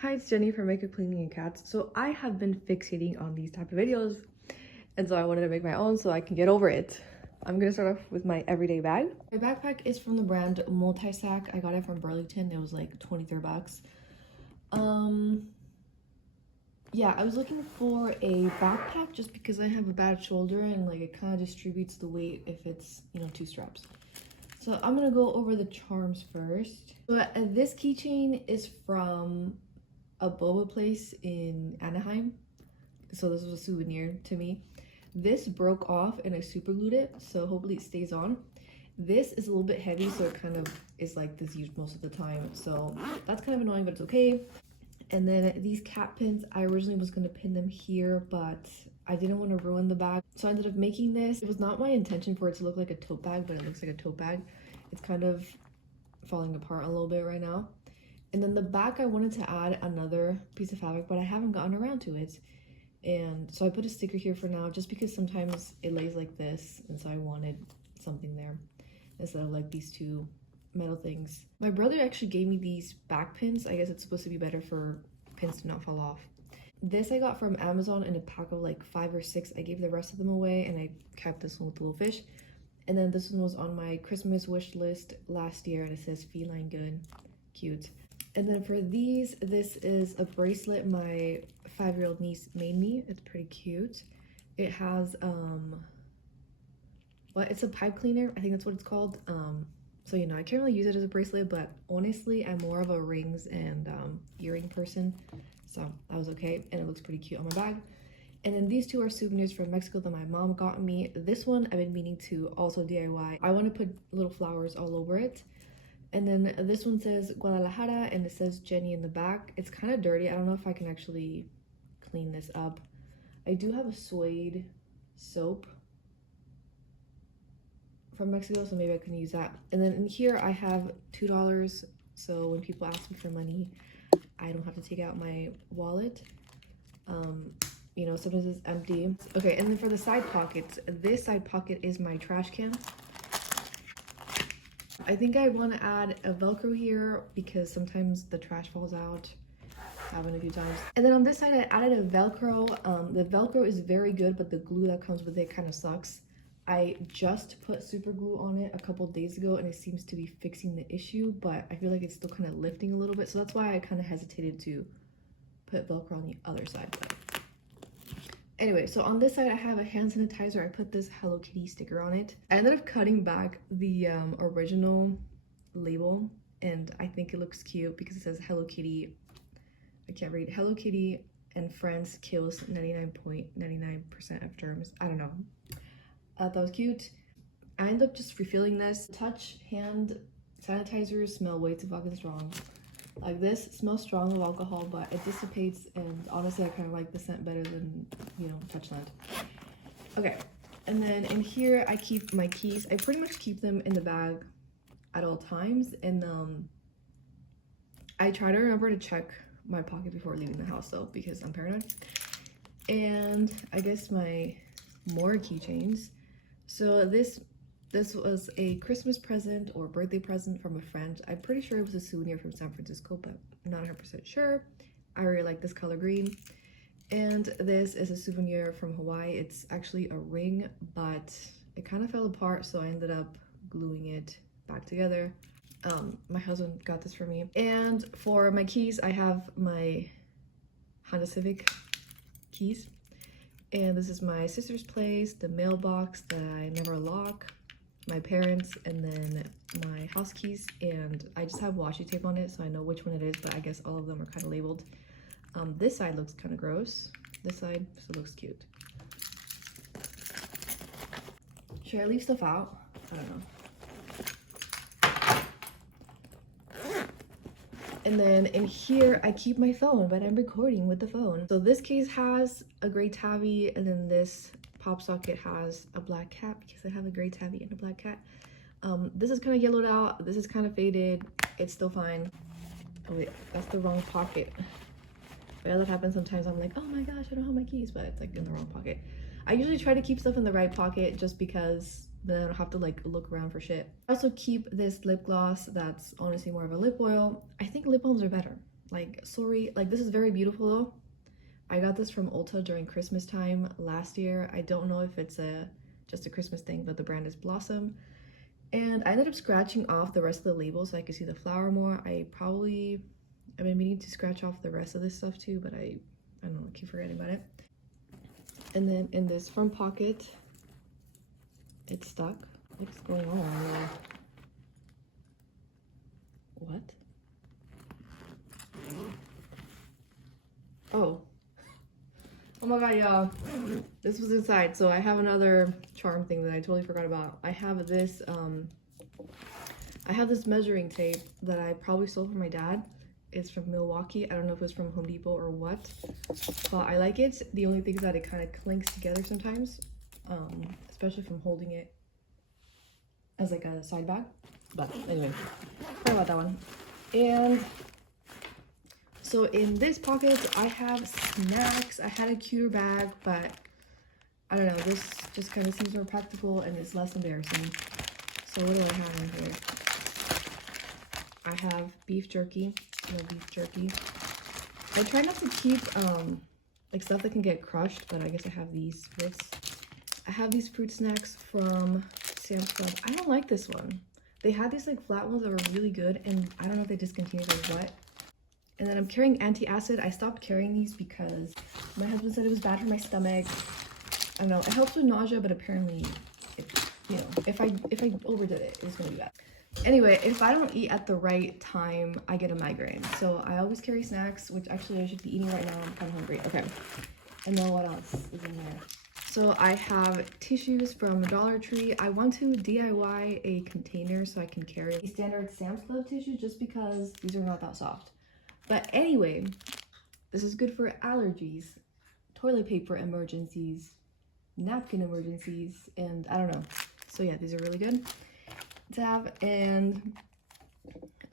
Hi, it's Jenny from Makeup Cleaning and Cats. So I have been fixating on these type of videos, and so I wanted to make my own so I can get over it. I'm gonna start off with my everyday bag. My backpack is from the brand Multi-Sack. I got it from Burlington. It was like 23 bucks. Yeah, I was looking for a backpack just because I have a bad shoulder and like it kind of distributes the weight if it's, you know, 2 straps. So I'm gonna go over the charms first. But this keychain is from a boba place in Anaheim. So this was a souvenir to me. This broke off and I super glued it, so hopefully it stays on. This is a little bit heavy, so it kind of is like this used most of the time. So that's kind of annoying, but it's okay. And then these cat pins, I originally was gonna pin them here, but I didn't want to ruin the bag. So I ended up making this. It was not my intention for it to look like a tote bag, but it looks like a tote bag. It's kind of falling apart a little bit right now. And then the back, I wanted to add another piece of fabric, but I haven't gotten around to it. And so I put a sticker here for now, just because sometimes it lays like this, and so I wanted something there instead of like these two metal things. My brother actually gave me these back pins. I guess it's supposed to be better for pins to not fall off. This I got from Amazon in a pack of like 5 or 6. I gave the rest of them away, and I kept this one with the little fish. And then this one was on my Christmas wish list last year, and it says feline good. Cute. And then for these, this is a bracelet my 5-year-old niece made me. It's pretty cute. It has well, it's a pipe cleaner, I think that's what it's called. So you know, I can't really use it as a bracelet, but honestly I'm more of a rings and earring person, so that was okay. And it looks pretty cute on my bag. And then these two are souvenirs from Mexico that my mom got me. This one I've been meaning to also DIY. I want to put little flowers all over it. And then this one says Guadalajara, and it says Jenny in the back. It's kind of dirty. I don't know if I can actually clean this up. I do have a suede soap from Mexico, so maybe I can use that. And then in here I have $2, so when people ask me for money, I don't have to take out my wallet. You know, sometimes it's empty. Okay, and then for the side pockets, this side pocket is my trash can. I think I want to add a Velcro here because sometimes the trash falls out. Happened a few times. And then on this side, I added a Velcro. The Velcro is very good, but the glue that comes with it kind of sucks. I just put super glue on it a couple days ago, and it seems to be fixing the issue, but I feel like it's still kind of lifting a little bit. So that's why I kind of hesitated to put Velcro on the other side. But anyway, so on this side I have a hand sanitizer. I put this Hello Kitty sticker on it. I ended up cutting back the original label, and I think it looks cute because it says Hello Kitty. I can't read. Hello Kitty and Friends kills 99.99% of germs. I don't know. I thought that was cute. I ended up just refilling this. Touch hand sanitizers smell way too fucking strong. Like, this smells strong of alcohol, but it dissipates, and honestly I kind of like the scent better than, you know, touch scent. Okay, and then in here I keep my keys. I pretty much keep them in the bag at all times, and I try to remember to check my pocket before leaving the house though, because I'm paranoid. And I guess my more keychains. So this was a Christmas present or birthday present from a friend. I'm pretty sure it was a souvenir from San Francisco, but I'm not 100% sure. I really like this color green. And this is a souvenir from Hawaii. It's actually a ring, but it kind of fell apart, so I ended up gluing it back together. My husband got this for me. And for my keys, I have my Honda Civic keys. And this is my sister's place, the mailbox that I never lock, my parents, and then my house keys. And I just have washi tape on it, so I know which one it is, but I guess all of them are kind of labeled. This side looks kind of gross. This side still looks cute. Should I leave stuff out? I don't know. And then in here, I keep my phone, but I'm recording with the phone. So this case has a gray tabby, and then this pop socket has a black cat because I have a gray tabby and a black cat. This is kind of yellowed out. This is kind of faded. It's still fine. Oh wait, that's the wrong pocket. But yeah, that happens sometimes. I'm like, oh my gosh, I don't have my keys, but it's like in the wrong pocket. I usually try to keep stuff in the right pocket just because then I don't have to like look around for shit. I also keep this lip gloss that's honestly more of a lip oil. I think lip balms are better. Like, sorry, like this is very beautiful though. I got this from Ulta during Christmas time last year. I don't know if it's just a Christmas thing, but the brand is Blossom. And I ended up scratching off the rest of the label so I could see the flower more. I've been meaning to scratch off the rest of this stuff too, but I don't know, I keep forgetting about it. And then in this front pocket, it's stuck. What's going on? What? Oh. Oh my god, y'all. This was inside. So I have another charm thing that I totally forgot about. I have this measuring tape that I probably stole from my dad. It's from Milwaukee. I don't know if it's from Home Depot or what, but I like it. The only thing is that it kind of clinks together sometimes, especially from holding it as like a side bag. But anyway, sorry about that one. And so in this pocket, I have snacks. I had a cuter bag, but I don't know, this just kind of seems more practical and it's less embarrassing. So what do I have in here? I have beef jerky. No beef jerky. I try not to keep like stuff that can get crushed, but I guess I have these bits. I have these fruit snacks from Sam's Club. I don't like this one. They had these like flat ones that were really good, and I don't know if they discontinued or what. And then I'm carrying antacid. I stopped carrying these because my husband said it was bad for my stomach. I don't know, it helps with nausea, but apparently, you know, if I overdid it, it was gonna be bad. Anyway, if I don't eat at the right time, I get a migraine. So I always carry snacks, which actually I should be eating right now. I'm kind of hungry. Okay. And then what else is in there? So I have tissues from Dollar Tree. I want to DIY a container so I can carry standard Sam's Club tissues just because these are not that soft. But anyway, this is good for allergies, toilet paper emergencies, napkin emergencies, and I don't know. So yeah, these are really good to have. And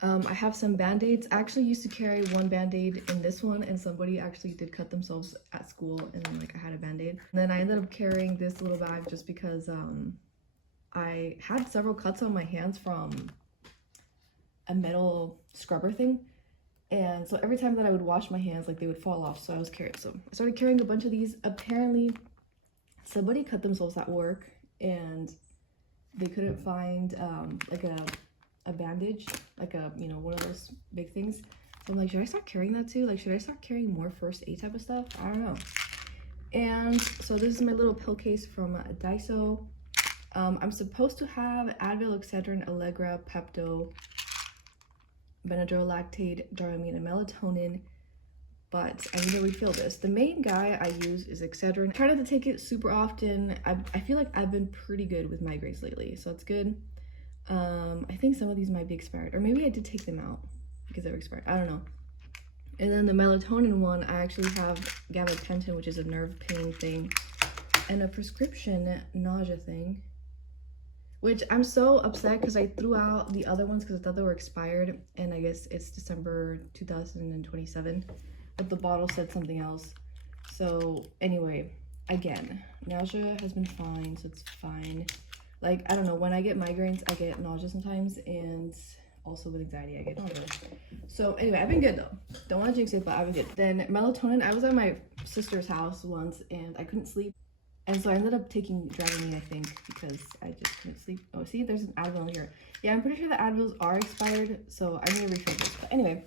I have some band-aids. I actually used to carry one band-aid in this one, and somebody actually did cut themselves at school, and then like I had a band-aid. And then I ended up carrying this little bag just because I had several cuts on my hands from a metal scrubber thing. And so every time that I would wash my hands, like they would fall off. So I was carrying, so I started carrying a bunch of these. Apparently somebody cut themselves at work and they couldn't find like a bandage, like a, you know, one of those big things. So I'm like, should I start carrying that too? Like, should I start carrying more first aid type of stuff? I don't know. And so this is my little pill case from Daiso. I'm supposed to have Advil, Excedrin, Allegra, Pepto, Benadryl, Lactate, Dramamine, and melatonin, but I need to refill this. The main guy I use is Excedrin. I try not to take it super often. I feel like I've been pretty good with migraines lately, so it's good. I think some of these might be expired, or maybe I did take them out because they were expired. I don't know. And then the melatonin one, I actually have gabapentin, which is a nerve pain thing, and a prescription nausea thing, which I'm so upset because I threw out the other ones because I thought they were expired, and I guess it's December 2027, but the bottle said something else. So anyway, again, nausea has been fine, so it's fine. Like, I don't know, when I get migraines, I get nausea sometimes, and also with anxiety, I get nausea. So anyway, I've been good though. Don't want to jinx it, but I've been good. Then melatonin, I was at my sister's house once, and I couldn't sleep. And so I ended up taking Dramamine, I think, because I just couldn't sleep. Oh, see, there's an Advil here. Yeah, I'm pretty sure the Advils are expired, so I need to refill this. But anyway,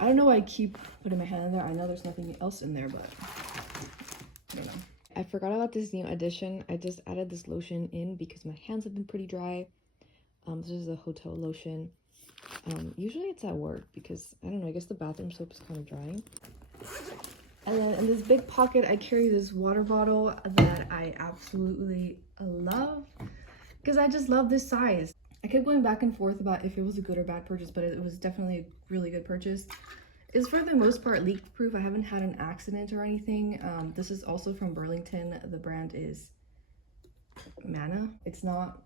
I don't know why I keep putting my hand in there. I know there's nothing else in there, but I don't know. I forgot about this new addition. I just added this lotion in because my hands have been pretty dry. This is a hotel lotion. Usually it's at work because, I don't know, I guess the bathroom soap is kind of drying. And then in this big pocket, I carry this water bottle that I absolutely love because I just love this size. I kept going back and forth about if it was a good or bad purchase, but it was definitely a really good purchase. It's for the most part leak proof. I haven't had an accident or anything. This is also from Burlington. The brand is Mana. It's not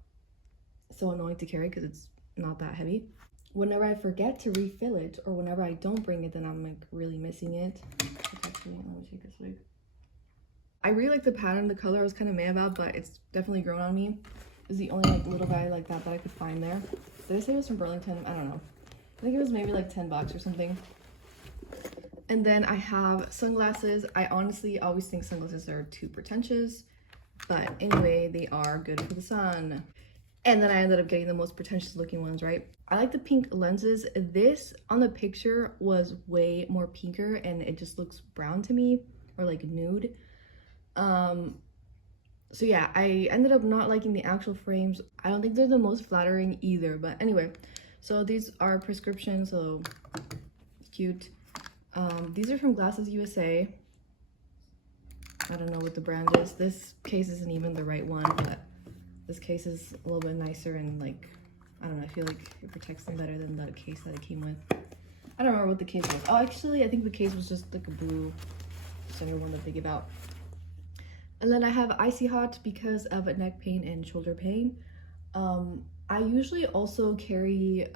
so annoying to carry because it's not that heavy. Whenever I forget to refill it or whenever I don't bring it, then I'm like really missing it. Let me take this wig. I really like the pattern. The color I was kind of mad about, but it's definitely grown on me. It's the only like little guy like that I could find there. Did I say it was from Burlington? I don't know. I think it was maybe like 10 bucks or something. And then I have sunglasses. I honestly always think sunglasses are too pretentious, but anyway, they are good for the sun. And then I ended up getting the most pretentious looking ones, right? I like the pink lenses. This on the picture was way more pinker and it just looks brown to me, or like nude. So yeah, I ended up not liking the actual frames. I don't think they're the most flattering either, but anyway. So these are prescription, so cute. These are from Glasses USA. I don't know what the brand is. This case isn't even the right one, but this case is a little bit nicer and like, I don't know, I feel like it protects them better than the case that it came with. I don't remember what the case was. Oh, actually, I think the case was just like a blue center one that they give out. And then I have Icy Hot because of neck pain and shoulder pain. I usually also carry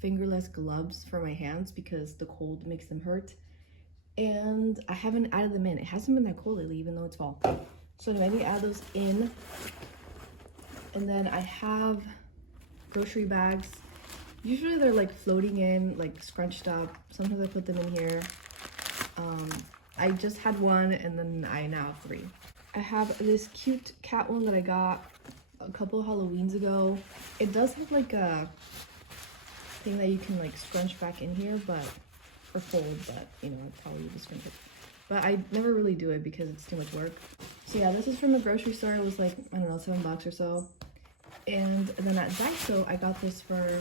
fingerless gloves for my hands because the cold makes them hurt. And I haven't added them in. It hasn't been that cold lately, even though it's fall. So anyway, I need to add those in. And then I have grocery bags. Usually they're like floating in, like scrunched up. Sometimes I put them in here. I just had one and then I now have 3. I have this cute cat one that I got a couple of Halloweens ago. It does have like a thing that you can like scrunch back in here, but or fold, but you know, I'd probably just scrunch it. But I never really do it because it's too much work. So yeah, this is from the grocery store. It was like, I don't know, 7 bucks or so. And then at Daiso, I got this for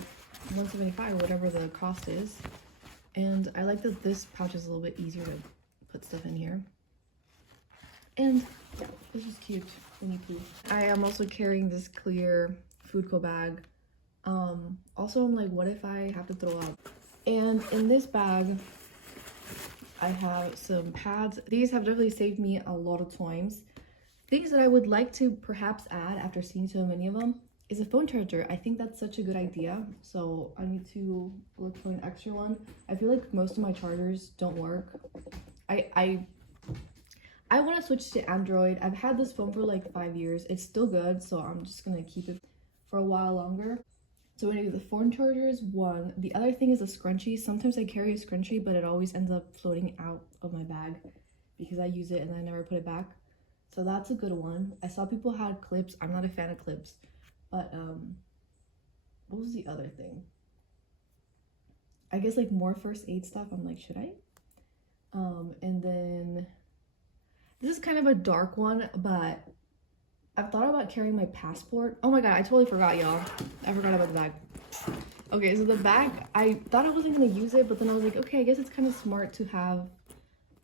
$1.75 or whatever the cost is. And I like that this pouch is a little bit easier to put stuff in here. And yeah, this is cute when you poo. I am also carrying this clear Food Co bag. Also, I'm like, what if I have to throw up? And in this bag, I have some pads. These have definitely saved me a lot of times. Things that I would like to perhaps add after seeing so many of them is a phone charger. I think that's such a good idea. So I need to look for an extra one. I feel like most of my chargers don't work. I want to switch to Android. I've had this phone for like 5 years. It's still good, so I'm just gonna keep it for a while longer. So anyway, the phone charger is one. The other thing is a scrunchie. Sometimes I carry a scrunchie, but it always ends up floating out of my bag because I use it and I never put it back. So that's a good one. I saw people had clips. I'm not a fan of clips, but what was the other thing? I guess like more first aid stuff. I'm like, should I? And then this is kind of a dark one, but I've thought about carrying my passport. Oh my god, I totally forgot, y'all. I forgot about the bag. Okay, so the bag, I thought I wasn't gonna use it, but then I was like, okay, I guess it's kind of smart to have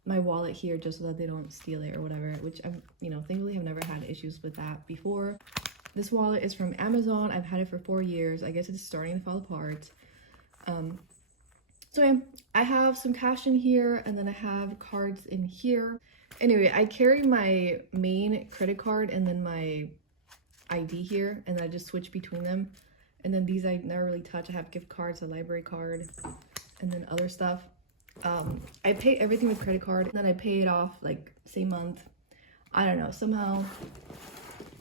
my wallet here just so that they don't steal it or whatever, which I'm, you know, thankfully have never had issues with that before. This wallet is from Amazon. I've had it for 4 years. I guess it's starting to fall apart. So yeah, I have some cash in here and then I have cards in here. Anyway, I carry my main credit card and then my ID here, and I just switch between them. And then these I never really touch. I have gift cards, a library card, and then other stuff. I pay everything with credit card and then I pay it off like same month. I don't know, somehow,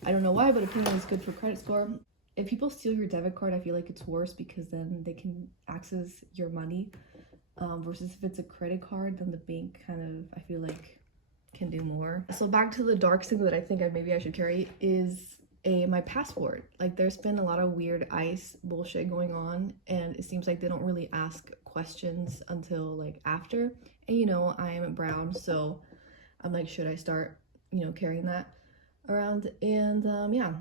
I don't know why, but apparently it's good for credit score. If people steal your debit card, I feel like it's worse because then they can access your money. Versus if it's a credit card, then the bank kind of, I feel like, can do more. So back to the dark thing that I think maybe I should carry is my passport. Like there's been a lot of weird ICE bullshit going on and it seems like they don't really ask questions until like after. And you know, I am brown, so I'm like, should I start, you know, carrying that around? And yeah,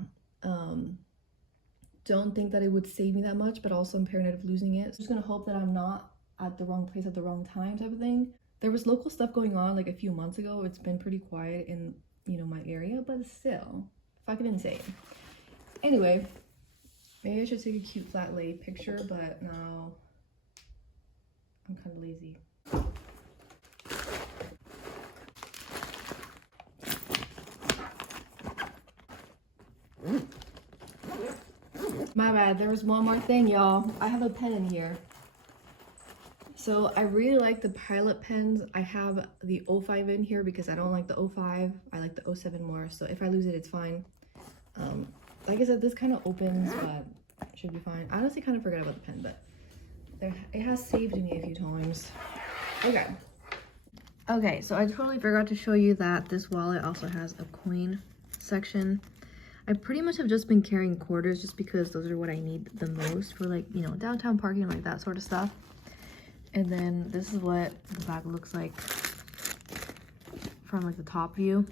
don't think that it would save me that much, but also I'm paranoid of losing it. So I'm just gonna hope that I'm not at the wrong place at the wrong time type of thing. There was local stuff going on like a few months ago. It's been pretty quiet in, you know, my area, but still fucking insane. Anyway, maybe I should take a cute flat lay picture, but now I'm kind of lazy. My bad, there was one more thing, y'all. I have a pen in here. So I really like the Pilot pens. I have the 05 in here because I don't like the 05. I like the 07 more. So if I lose it, it's fine. Like I said, this kind of opens, but it should be fine. I honestly kind of forgot about the pen, but It has saved me a few times. Okay. Okay, so I totally forgot to show you that this wallet also has a coin section. I pretty much have just been carrying quarters just because those are what I need the most for, like, you know, downtown parking, like that sort of stuff. And then this is what the bag looks like from like the top view.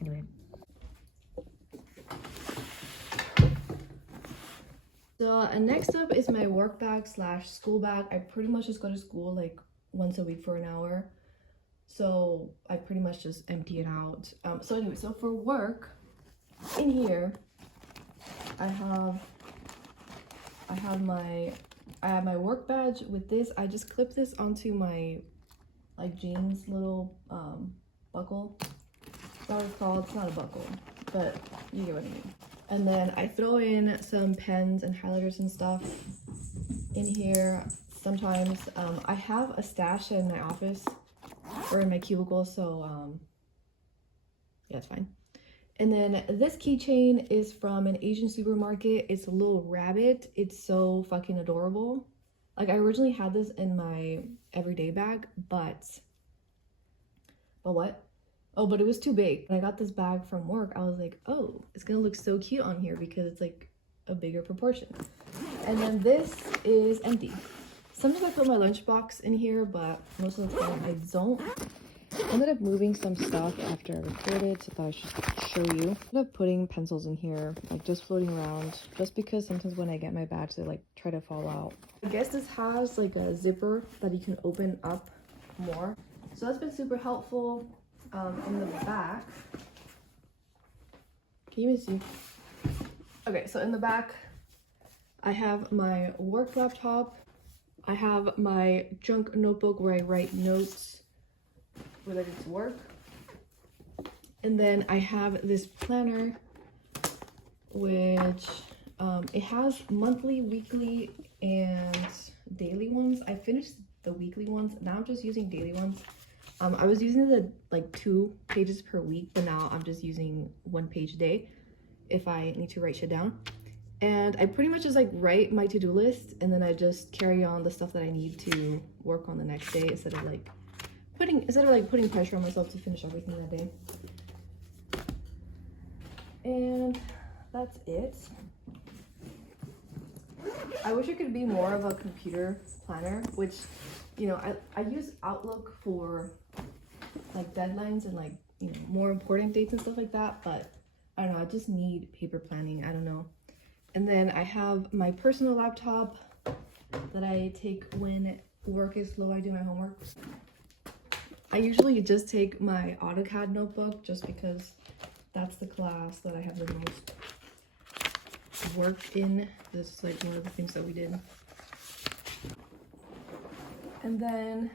Anyway. So next up is my work bag slash school bag. I pretty much just go to school like once a week for an hour. So I pretty much just empty it out. So anyway, so for work, in here, I have my work badge with this. I just clip this onto my like jeans little buckle. That's what it's called. It's not a buckle, but you get what I mean. And then I throw in some pens and highlighters and stuff in here. Sometimes I have a stash in my office or in my cubicle, so yeah, it's fine. And then this keychain is from an Asian supermarket. It's a little rabbit. It's so fucking adorable. Like, I originally had this in my everyday bag, but what? Oh, but it was too big. When I got this bag from work, I was like, oh, it's gonna look so cute on here because it's like a bigger proportion. And then this is empty. Sometimes I put my lunchbox in here, but most of the time I don't. I ended up moving some stuff after I recorded, so I thought I should show you. I ended up putting pencils in here, like just floating around, just because sometimes when I get my badge, they like try to fall out. I guess this has like a zipper that you can open up more. So that's been super helpful. In the back, can you even see? Okay, so in the back, I have my work laptop. I have my junk notebook where I write notes related to work. And then I have this planner, which it has monthly, weekly, and daily ones. I finished the weekly ones. Now I'm just using daily ones. I was using the like 2 pages per week, but now I'm just using 1 page a day if I need to write shit down. And I pretty much just like write my to-do list, and then I just carry on the stuff that I need to work on the next day instead of like putting pressure on myself to finish everything that day. And that's it. I wish it could be more of a computer planner, which, you know, I use Outlook for like deadlines and like, you know, more important dates and stuff like that, but I don't know, I just need paper planning. I don't know. And then I have my personal laptop that I take when work is slow. I do my homework. I usually just take my AutoCAD notebook just because that's the class that I have the most work in. This is like one of the things that we did. And then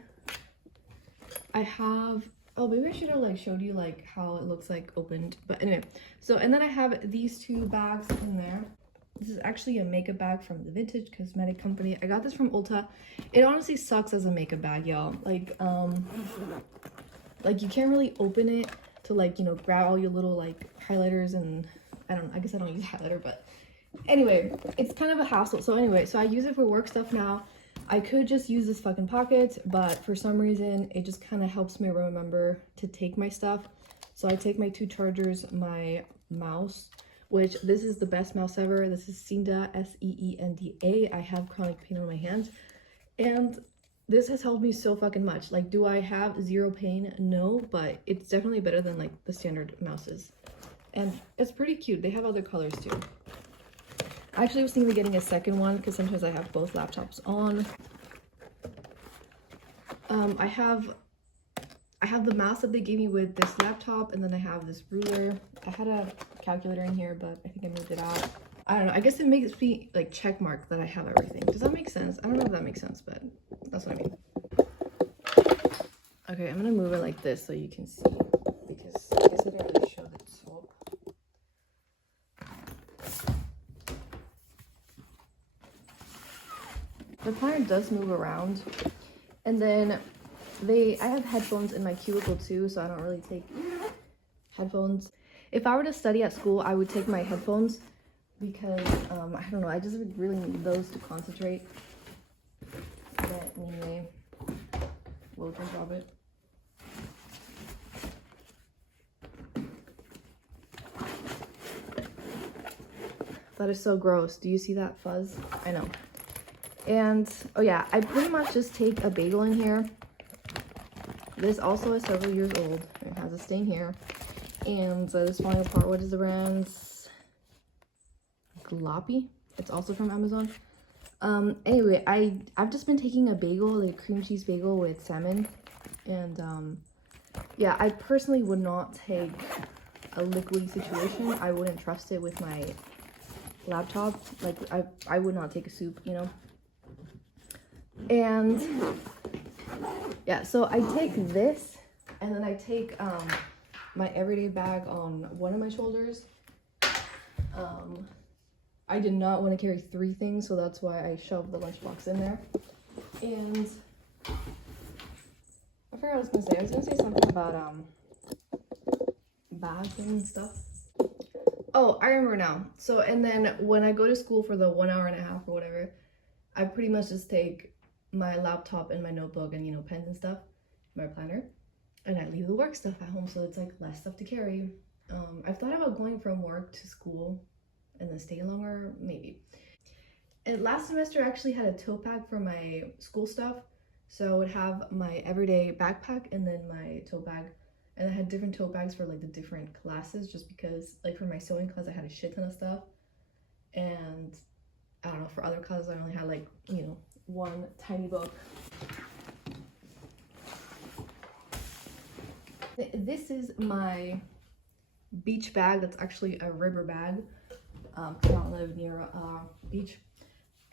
I have, oh, maybe I should have like showed you like how it looks like opened, but anyway. So, and then I have these 2 bags in there. This is actually a makeup bag from the Vintage Cosmetic Company. I got this from Ulta. It honestly sucks as a makeup bag, y'all. Like you can't really open it to like, you know, grab all your little like highlighters, and I guess I don't use highlighter, but anyway, it's kind of a hassle. So anyway, so I use it for work stuff now. I could just use this fucking pocket, but for some reason, it just kind of helps me remember to take my stuff. So I take my 2 chargers, my mouse, which this is the best mouse ever. This is Seenda, S-E-E-N-D-A. I have chronic pain on my hands, and this has helped me so fucking much. Like, do I have 0 pain? No, but it's definitely better than like the standard mouses. And it's pretty cute. They have other colors too. I actually was thinking of getting a second one because sometimes I have both laptops on. I have the mouse that they gave me with this laptop, and then I have this ruler. I had a calculator in here, but I think I moved it out. I don't know. I guess it makes me like check mark that I have everything. Does that make sense? I don't know if that makes sense, but that's what I mean. Okay, I'm gonna move it like this so you can see, because I guess I didn't really show the top. The planner does move around, and then I have headphones in my cubicle too, so I don't really take headphones. If I were to study at school, I would take my headphones because I don't know, I just really need those to concentrate. anyway. We'll just drop it. That is so gross. Do you see that fuzz? I know. And, oh yeah, I pretty much just take a bagel in here. This also is several years old. It has a stain here. And this falling apart. What is the brand's? Gloppy. It's also from Amazon. Anyway, I've just been taking a bagel, like a cream cheese bagel with salmon. And, yeah, I personally would not take a liquidy situation. I wouldn't trust it with my laptop. Like, I would not take a soup, you know. And yeah, so I take this, and then I take my everyday bag on one of my shoulders. I did not want to carry 3 things, so that's why I shoved the lunchbox in there. And I forgot what I was gonna say. I was gonna say something about bags and stuff. Oh, I remember now. So, and then when I go to school for the 1 hour and a half or whatever, I pretty much just take my laptop and my notebook and, you know, pens and stuff, my planner, and I leave the work stuff at home, so it's like less stuff to carry. I've thought about going from work to school and then staying longer, maybe. And last semester I actually had a tote bag for my school stuff, so I would have my everyday backpack and then my tote bag. And I had different tote bags for like the different classes, just because like for my sewing class I had a shit ton of stuff, and I don't know, for other classes I only had like, you know, one tiny book. This is my beach bag. That's actually a river bag. I don't live near a beach.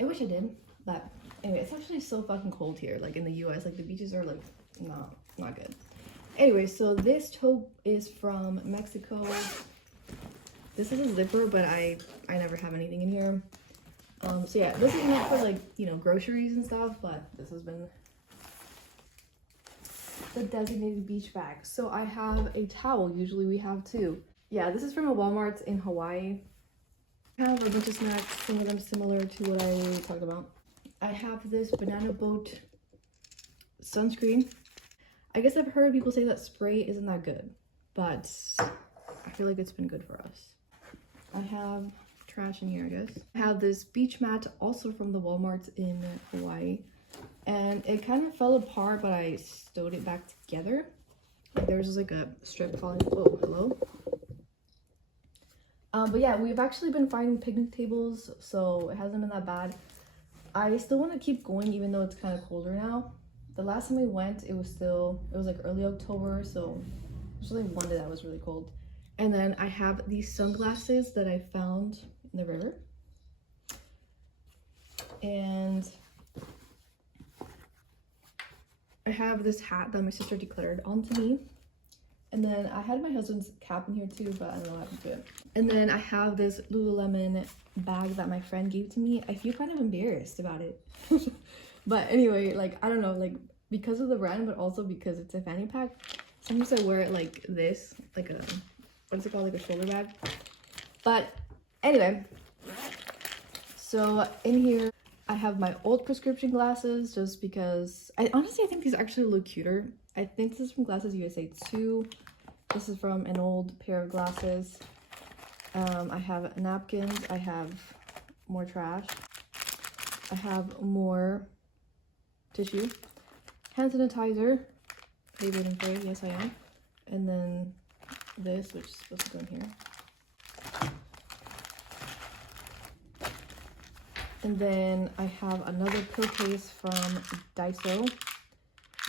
I wish I did, but anyway, it's actually so fucking cold here. Like in the US, like the beaches are like not good. Anyway, so this tote is from Mexico. This is a zipper, but I never have anything in here. So yeah, this is not for like, you know, groceries and stuff, but this has been the designated beach bag. So I have a towel. Usually we have 2. Yeah, this is from a Walmart in Hawaii. I have a bunch of snacks, some of them similar to what I talked about. I have this Banana Boat sunscreen. I guess I've heard people say that spray isn't that good, but I feel like it's been good for us. I have trash in here, I guess. I have this beach mat, also from the Walmart in Hawaii, and it kind of fell apart, but I sewed it back together. Like there was just like a strip falling. Oh, hello. But yeah, we've actually been finding picnic tables, so it hasn't been that bad. I still want to keep going even though it's kind of colder now. The last time we went, it was like early October, so there's only one day that was really cold. And then I have these sunglasses that I found in the river. And I have this hat that my sister decluttered onto me. And then I had my husband's cap in here too, but I don't know what happened to it. And then I have this Lululemon bag that my friend gave to me. I feel kind of embarrassed about it. But anyway, like, I don't know, like, because of the brand, but also because it's a fanny pack, sometimes I wear it like this, like a, what is it called, like a shoulder bag. But anyway, so in here, I have my old prescription glasses, just because, I think these actually look cuter. I think this is from Glasses USA too. This is from an old pair of glasses. I have napkins. I have more trash. I have more tissue. Hand sanitizer. Are you waiting for it? Yes, I am. And then this, which is supposed to go in here. And then I have another pill case from Daiso.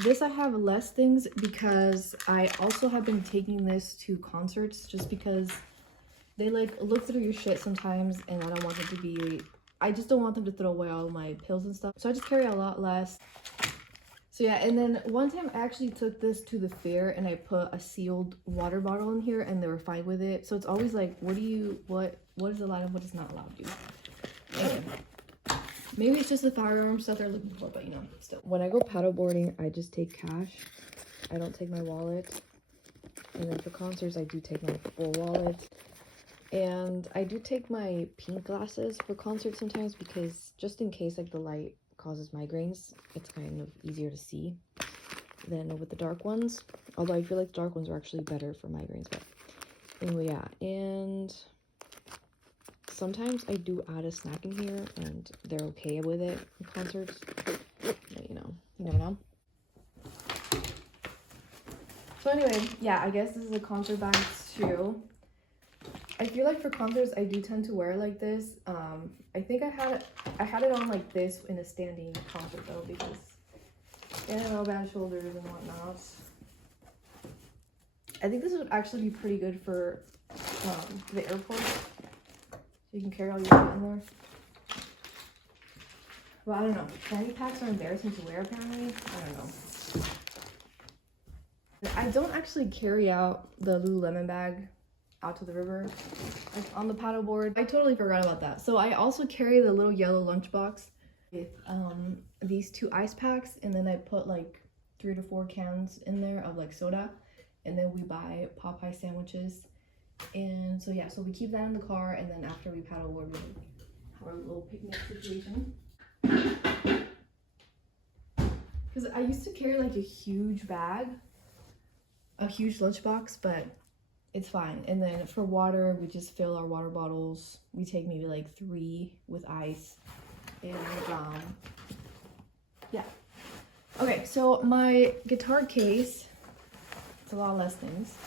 This I have less things because I also have been taking this to concerts, just because they like look through your shit sometimes, and I don't want them to be, I just don't want them to throw away all my pills and stuff. So I just carry a lot less. So yeah, and then one time I actually took this to the fair and I put a sealed water bottle in here and they were fine with it. So it's always like, what is allowed and what is not allowed to do. Anyway. Maybe it's just the firearm stuff they're looking for, but you know, still. When I go paddleboarding, I just take cash. I don't take my wallet. And then for concerts, I do take my full wallet. And I do take my pink glasses for concerts sometimes, because just in case like the light causes migraines. It's kind of easier to see than with the dark ones. Although I feel like the dark ones are actually better for migraines. But anyway, yeah. And sometimes I do add a snack in here and they're okay with it in concerts. But, you know, you never know. So anyway, yeah, I guess this is a concert bag too. I feel like for concerts I do tend to wear like this. I think I had it on like this in a standing concert though, because I know, bad shoulders and whatnot. I think this would actually be pretty good for the airport. You can carry all your shit in there. Well, I don't know. Fanny packs are embarrassing to wear apparently. I don't know. I don't actually carry out the Lululemon bag out to the river, like on the paddleboard. I totally forgot about that. So I also carry the little yellow lunchbox with these 2 ice packs, and then I put like 3 to 4 cans in there of like soda, and then we buy Popeye sandwiches. And so yeah, so we keep that in the car, and then after we paddleboard, we have our little picnic situation. Because I used to carry like a huge bag, a huge lunchbox, but it's fine. And then for water, we just fill our water bottles. We take maybe like 3 with ice. And yeah. Okay, so my guitar case, it's a lot less things.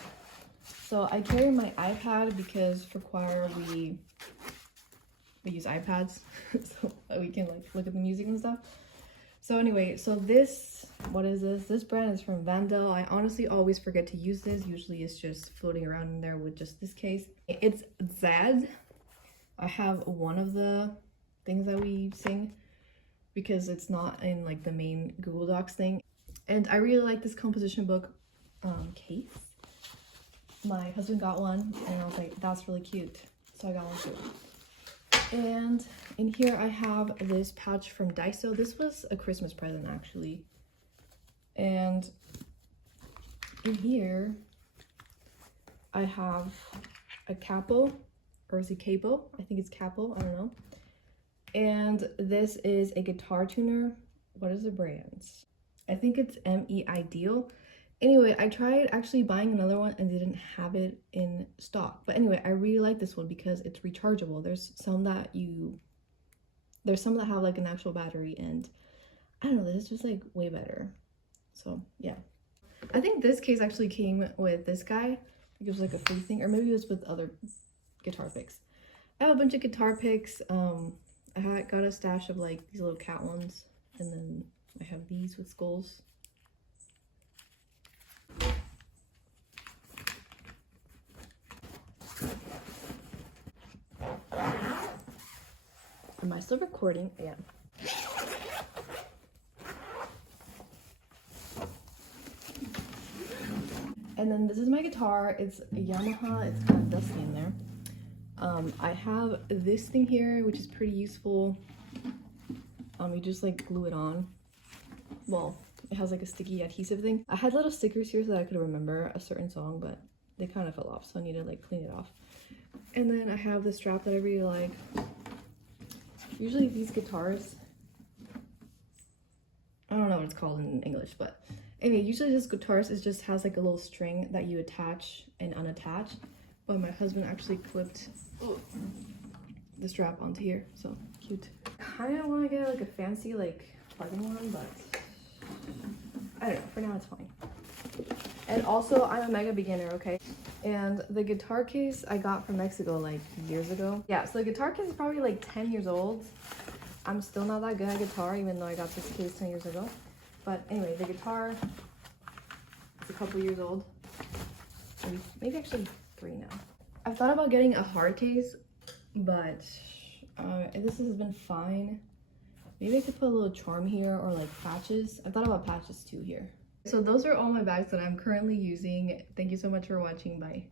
So I carry my iPad because for choir we use iPads so that we can like look at the music and stuff. So anyway, so this, what is this? This brand is from Vandal. I honestly always forget to use this. Usually it's just floating around in there with just this case. It's Zaz. I have one of the things that we sing because it's not in like the main Google Docs thing. And I really like this composition book case. My husband got one and I was like, that's really cute. So I got one too. And in here I have this pouch from Daiso. This was a Christmas present actually. And in here I have a capo, or is it capo? I think it's capo, I don't know. And this is a guitar tuner. What is the brand? I think it's ME Ideal. Anyway, I tried actually buying another one and didn't have it in stock. But anyway, I really like this one because it's rechargeable. There's some that have like an actual battery, and I don't know, this is just like way better. So yeah. I think this case actually came with this guy. It was like a free thing, or maybe it was with other guitar picks. I have a bunch of guitar picks. I got a stash of like these little cat ones, and then I have these with skulls. Am I still recording? Yeah. And then this is my guitar. It's a Yamaha. It's kind of dusty in there. I have this thing here, which is pretty useful. You just like glue it on. Well, it has like a sticky adhesive thing. I had little stickers here so that I could remember a certain song, but they kind of fell off, so I need to like clean it off. And then I have the strap that I really like. Usually these guitars, I don't know what it's called in English, but anyway, usually this guitars just has like a little string that you attach and unattach. But my husband actually clipped the strap onto here, so cute. I kind of want to get like a fancy like plug-in one, but I don't know, for now it's fine. And also, I'm a mega beginner, okay? And the guitar case I got from Mexico like years ago. Yeah, so the guitar case is probably like 10 years old. I'm still not that good at guitar, even though I got this case 10 years ago. But anyway, the guitar is a couple years old. Maybe actually 3 now. I've thought about getting a hard case, but this has been fine. Maybe I could put a little charm here or like patches. I thought about patches too here. So those are all my bags that I'm currently using. Thank you so much for watching. Bye.